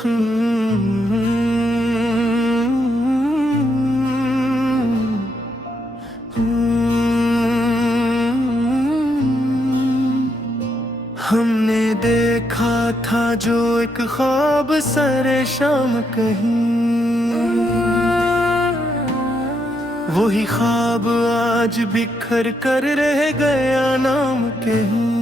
हमने देखा था जो एक ख्वाब सरे शाम कहीं, वही ख्वाब आज बिखर कर रह गया नाम कहीं।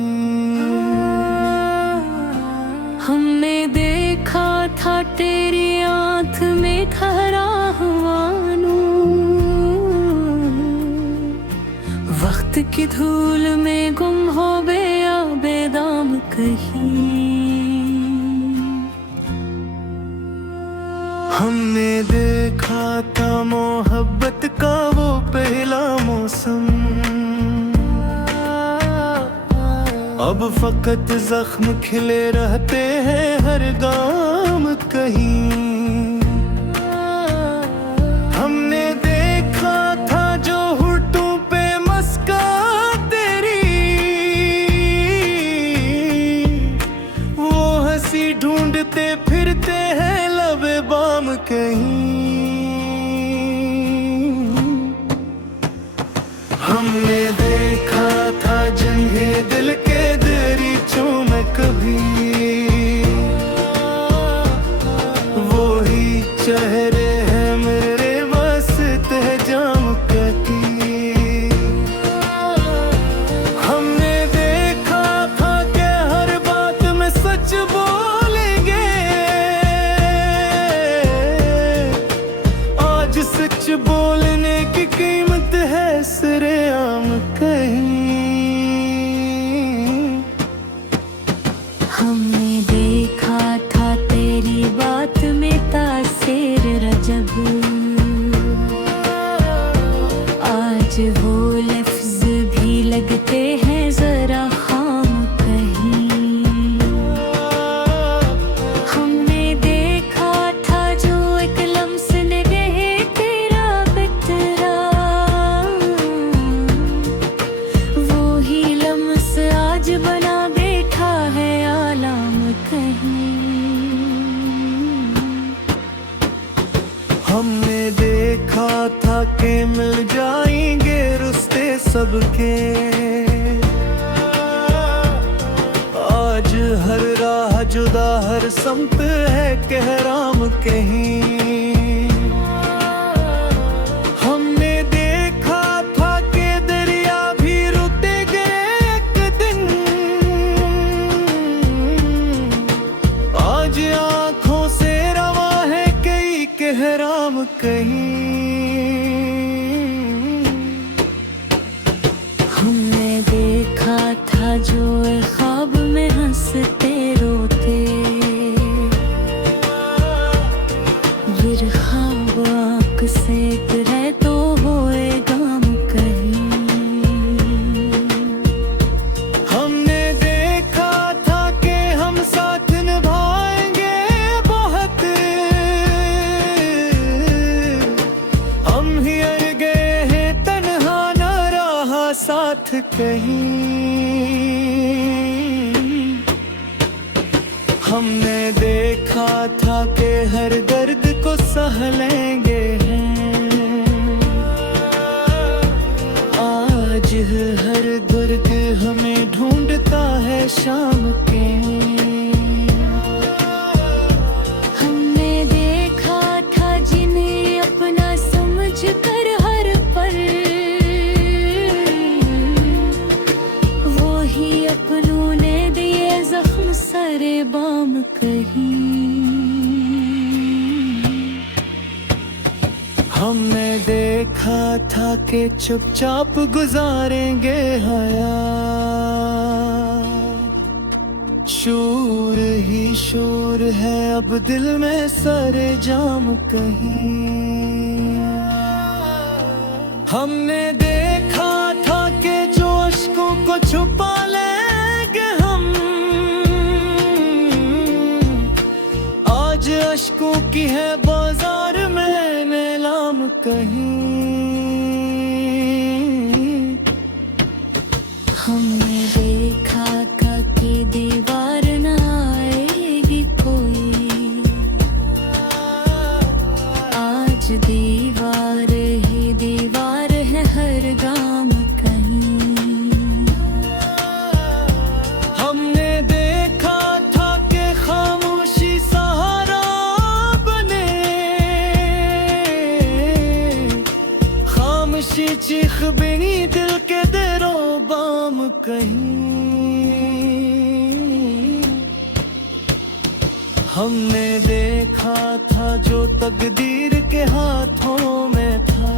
हमने देखा था तेरी आँख में ठहरा हुआ नूर, वक्त की धूल में गुम हो गया बेदाम कहीं। हमने देखा था मोहब्बत का वो पहला मौसम, अब फकत जख्म खिले रहते हैं हर गाम कहीं। हमने देखा था जो होठों पे मस्का तेरी, वो हंसी ढूंढते फिरते हैं लबे बाम कहीं। हमने देखा था जंगे दिल के दरीचों में कभी, वो ही चेहरे हैं मेरे वास्ते जाम कटी। हमने देखा था कि हर बात में सच बोलेंगे, आज सच बोलने की कीमत है सरेआम कहीं। हमने देखा था तेरी बात में तासीर रजब, आज वो लफ्ज भी लगते हैं जरा खाम कहीं। हमने देखा था जो एक लम्स निगाहे तेरा बितरा, वो ही लम्स आज बना बैठा है आलाम कहीं। हमने देखा था कि मिल जाएंगे रुस्ते सबके, आज हर राह जुदा हर संत है कहराम कहीं। हमने देखा था कि दरिया भी रुकेंगे एक दिन, आज आँखों से रवा है कई कहराम कहीं। हमने देखा था जो एक ख्वाब में हंसते रोते, फिर ख्वाब आँख से गिरे तो होए गाम कहीं। हमने देखा था कि हम साथ निभाएंगे बहुत, हम ही अड़ गए हैं तन्हा न रहा साथ कहीं। हमने देखा था कि हर दर्द को सह लेंगे हैं, आज हर दर्द हमें ढूंढता है शाम के। हमने देखा था जिन्हें अपना समझ कर हर पल, वो ही अपनों ने दिए जख्म सरे बाम कहीं। हमने देखा था कि चुपचाप गुजारेंगे हयात, शूर ही शूर है अब दिल में सारे जाम कहीं। हमने देखा था कि जो अश्कों को छुपा लेंगे हम, आज अश्कों की है बाजार में नीलाम कहीं। हमने देखा था कि दीवार न आएगी कोई, हमने देखा था जो तकदीर के हाथों में था,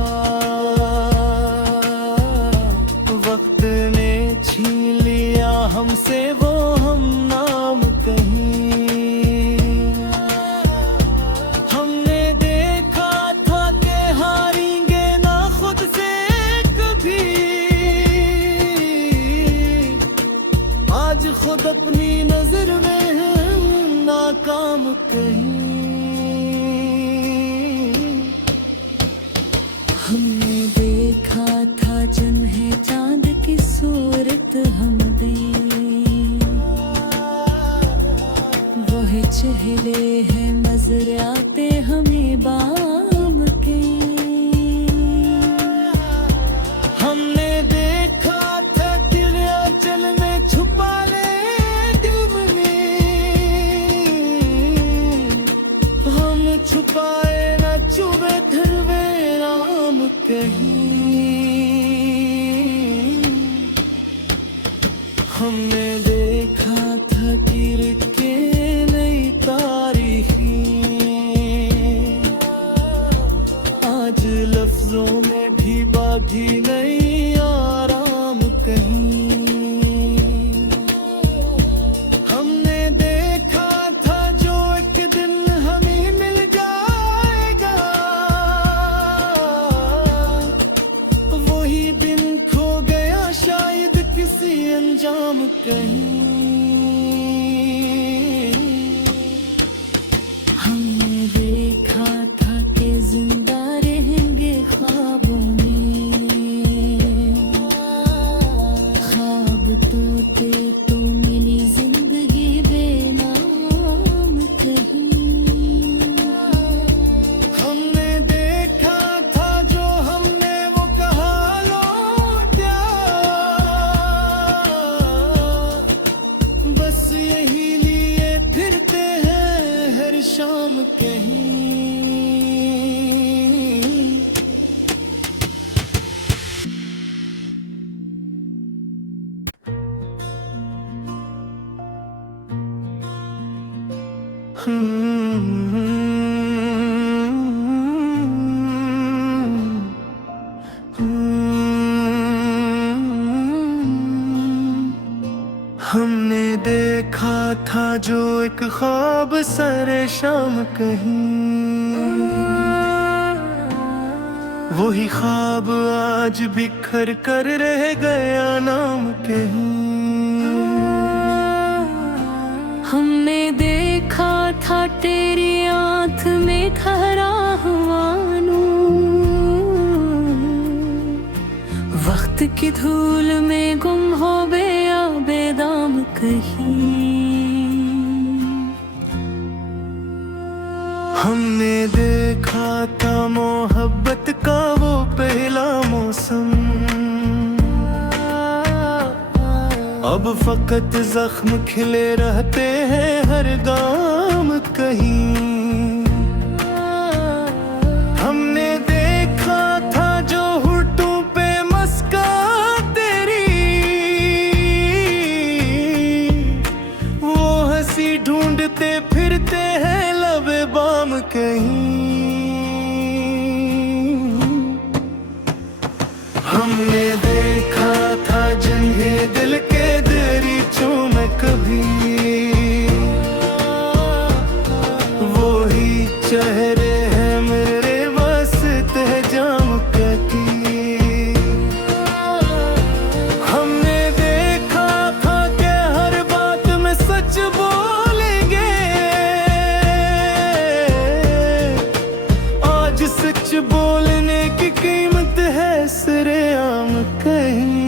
वक्त ने छीन लिया हमसे वो हम नाम कहीं। हमने देखा था कि हारेंगे ना खुद से कभी, आज खुद अपनी नजर में है नाकाम कहीं। हमने देखा था जिन्हें चांद की सूरत हम दें, वही चेहरे हैं नजराते हमें बाम के। हमने देखा था कि आंचल में छुपा ले दिल में, हम छुपाए न चुभे धरवे राम कहीं। हमने देखा था कि के नई तारीखी, आज लफ्जों में भी बाकी नहीं आराम कहीं। हमने देखा था जो एक दिन हमें मिल जाएगा, वही दिन खो गया शायद किसी अंजाम कहीं। हमने देखा था कि जिंदा रहेंगे ख्वाबों में, ख्वाब टूटे तो मिली जिंदगी बेनाम कहीं। हमने देखा था जो हमने वो कहा लौटा, बस यही लिए फिरते हैं हर शाम कहीं। हमने देखा था जो एक ख्वाब सरे शाम कहीं, वही ख्वाब आज बिखर कर रह गया नाम कहीं। हमने देखा था तेरी आँख में ठहरा हुआ नूर, वक्त की धूल में गुम हो गया बेदाम कहीं। हमने देखा था मोहब्बत का वो पहला मौसम, अब फकत जख्म खिले रहते हैं हर गाम कहीं। हमने देखा था जो होठों पे मस्का तेरी, वो हंसी ढूंढते फिरते हैं लबे बाम कहीं। हमने देखा था जिन्हें दिल के दरीचों में कभी, वो ही चेहरे हैं मेरे वास्ते जाम कटी। हमने देखा था कि हर बात में सच बोलेंगे, आज सच बोलने की कीमत है सरेआम कहीं।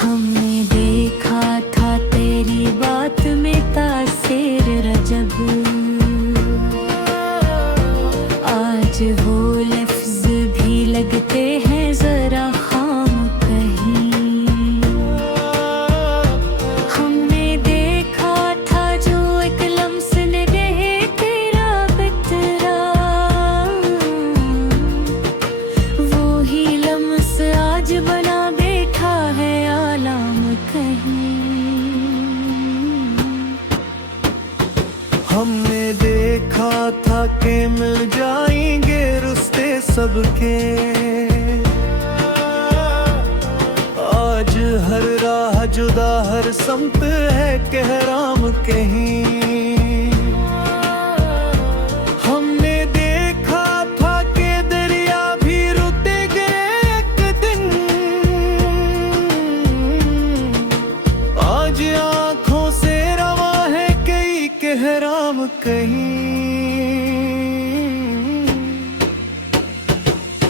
हमने देखा था तेरी बात में तासीर रजब, आज वो लफ्ज भी लगते हैं जरा खाम कहीं। हमने देखा था जो एक लम्स ने गए तेरा बितरा, वो ही लम्स आज बना के। आज हर राह जुदा, हर समत है कहराम कहीं। हमने देखा था कि दरिया भी रुतेंगे एक दिन। आज आंखों से रवा है कई कहराम कहीं।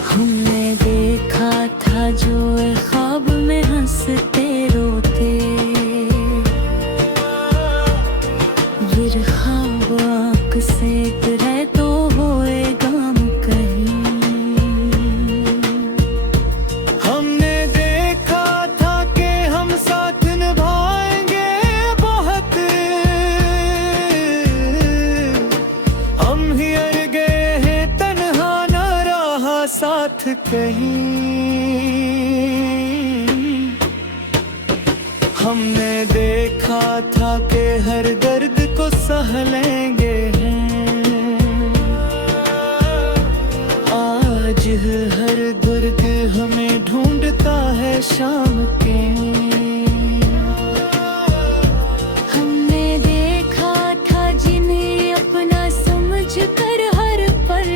हमने देखा था जो एक ख्वाब में हंसते रोते, फिर ख्वाब आँख से गिरे तो होए गम कहीं। हमने देखा था कि हम साथ निभाएंगे बहुत। हम ही अड़ गए हैं तन्हा, न रहा साथ कहीं। हमने देखा था कि हर दर्द को सह लेंगे हैं। आज हर दर्द हमें ढूंढता है शाम के। हमने देखा था जिन्हें अपना समझ कर हर पल,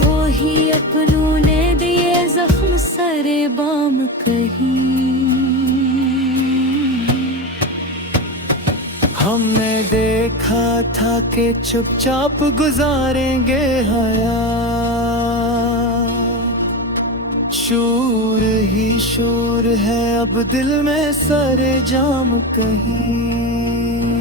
वो ही अपनों ने दिए जख्म सरे बाम कहीं। हमने देखा था कि चुपचाप गुजारेंगे हयात। शूर ही शूर है अब दिल में सरे जाम कहीं।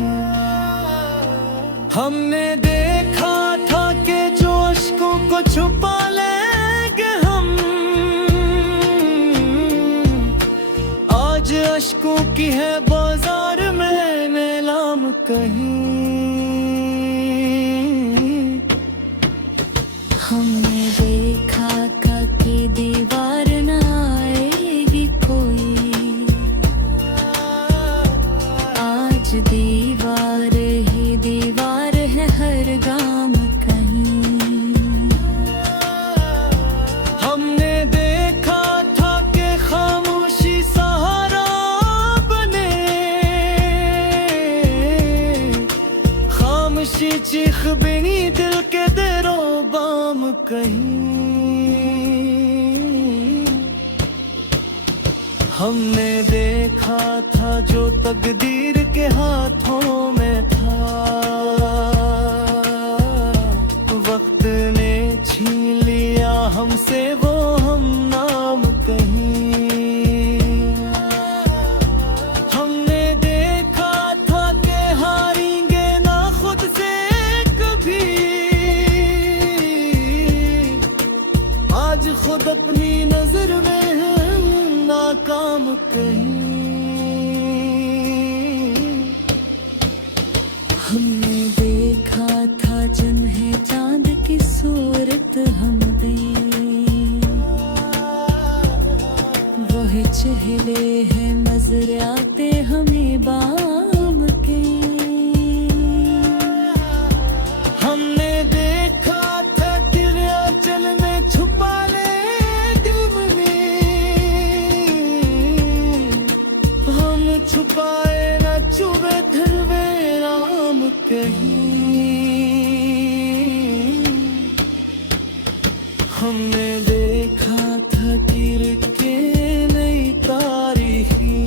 हमने देखा था कि जो अश्कों को छुपा लेंगे हम, आज अश्कों की है बाजार में नीलाम कहीं। हमने देखा था कि दीवार न आएगी कोई, आज दीवार ही दीवार है हर गाम कहीं। हमने देखा था कि खामोशी सहारा बने, खामोशी चीख बिनी दिल के देरो बाम कहीं। हमने देखा था जो तकदीर के हाथों में था, वक्त ने छीन लिया हमसे वो हम नाम कहीं। हमने देखा था कि हारेंगे ना खुद से कभी, आज खुद अपनी नजर में है नाकाम कहीं। हमने देखा था जिन्हें चांद की सूरत हम दें, वही चेहरे हैं नजराते हमें बाम के। हमने देखा था तेरे आंचल में छुपा ले दिल में, हम छुपाए न चुभे धरवे राम कहीं। हमने देखा था गिर के नई तारीखी,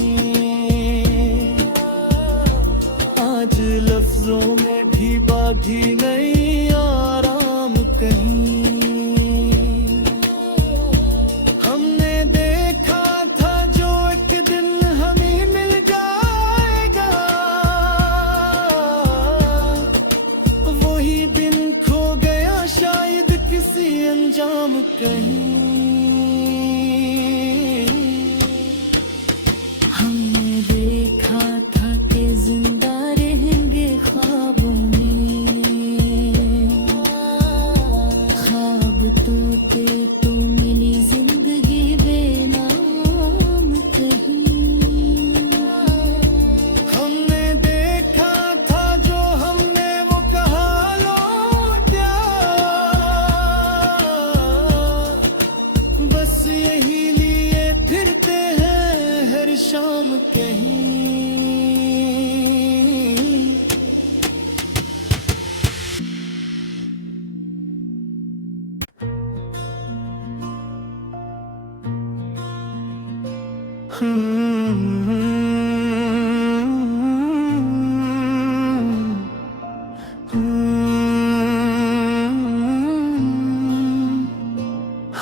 आज लफ्जों में भी बाधी नहीं आराम कहीं। हमने देखा था जो एक दिन हमें मिल जाएगा, वही दिन खो गया शायद किसी अंजाम कहीं। बस यही लिए फिरते हैं हर शाम कहीं।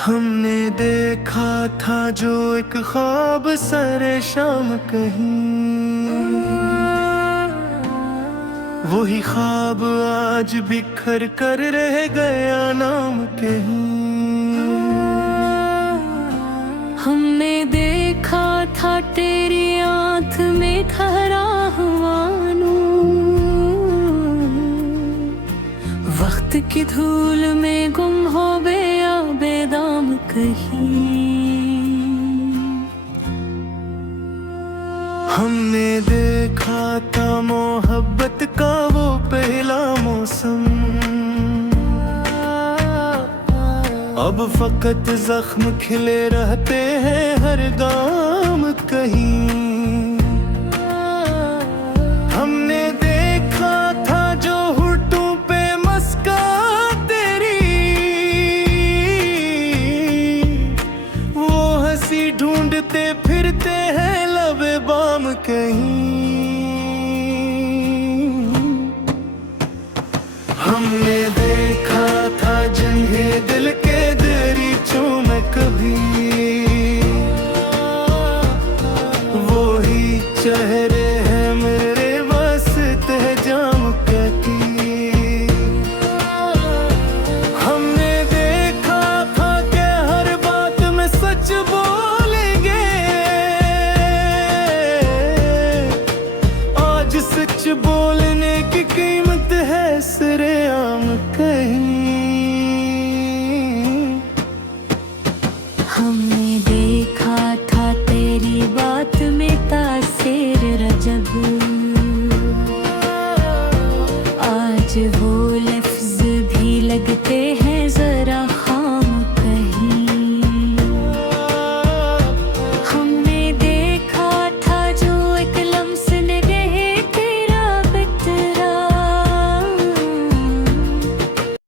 हमने देखा था जो एक ख्वाब सरे शाम कहीं, वही ख्वाब आज बिखर कर रह गया नाम कहीं। हमने देखा था तेरी आँख में ठहरा हुआ नूर, वक्त की धूल में गुम हो गया बेदाम कहीं। हमने देखा था मोहब्बत का वो पहला मौसम, अब फकत जख्म खिले रहते हैं हर दाम कहीं। हमने देखा था जो होठों पे मस्का तेरी, वो हंसी ढूंढते फिरते हैं लबे बाम कहीं। हमने देखा था जंगे दिल के दरीचों में कभी, वो ही चेहरे हैं मेरे वास्ते जाम कहती। हमने देखा था कि हर बात में सच बोलेंगे, आज सच बोलने की कीमत है सरेआम कहीं। हमने देखा था तेरी बात में तासीर रजब,